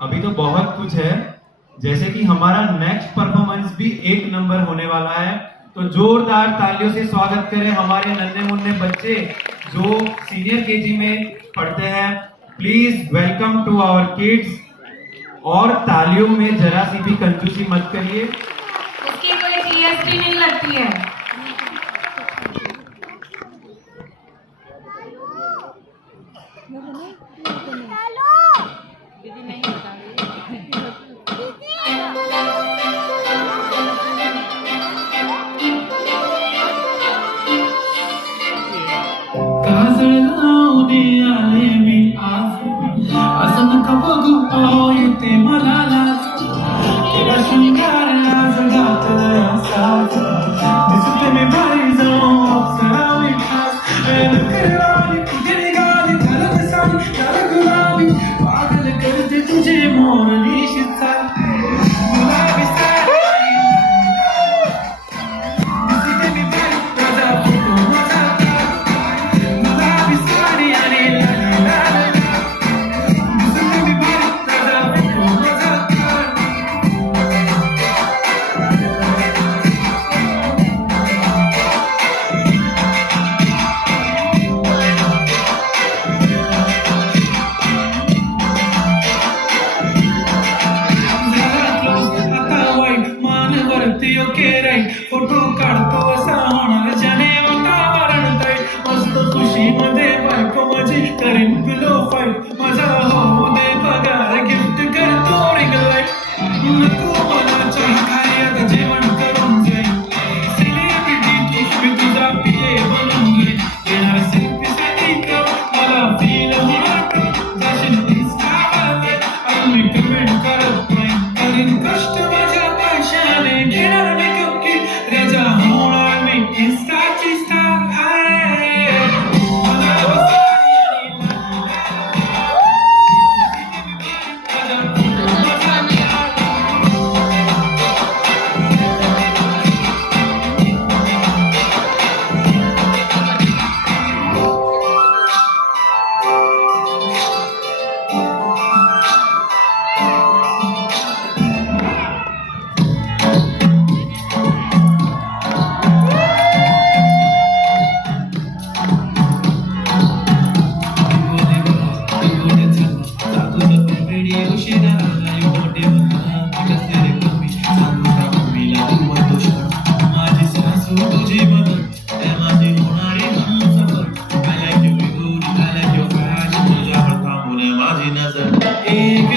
अभी तो बहुत कुछ है, जैसे कि हमारा नेक्स्ट परफॉर्मेंस भी एक नंबर होने वाला है। तो जोरदार तालियों से स्वागत करें हमारे नन्हे मुन्ने बच्चे जो सीनियर केजी में पढ़ते हैं। Please welcome to our kids. और तालियों में जरा सी भी कंजूसी मत करिए, उसकी कोई जीएसटी नहीं लगती है। दीदी नहीं बता काजळ लावणे आले मी आज, असं नका बघू पाहू येते मला लाज. केला शृंगार आज घातलाय असाच, दिसते मी भारी जाऊन अप्सरावी खास. करावी कुठे निघाली घरात साडी त्याला गुलाबी, पागल करते तुझे मोरनीशी चाल. गुलाबी साडी दिसते मी भारी माझा फोटो माझा गुलाबी साडी आणि लाली लाल. दिसते मी भारी माझा फोटो माझा फोटो काढतो असा होणार ज्याने वातावरण ताई. मस्त खुशी मध्ये बायको माझी करेन पिलो फाईट. माझा हो दे पगार गिफ्ट करतो रिंग लाईट. नको मला चहा खाई आता जेवण करून जाईल. सेलिब्रिटी मी तुझा पिये बनून घेईन. येणार सेल्फी साठी कर मला फील होणार. जाशील इंस्टावर अजून मी कमेंट करत नाही. करीन कष्ट माझ्या पैशाने घेणार मी राजा होणार मी इंस्टाची स्टार आहे. माझी नजर एक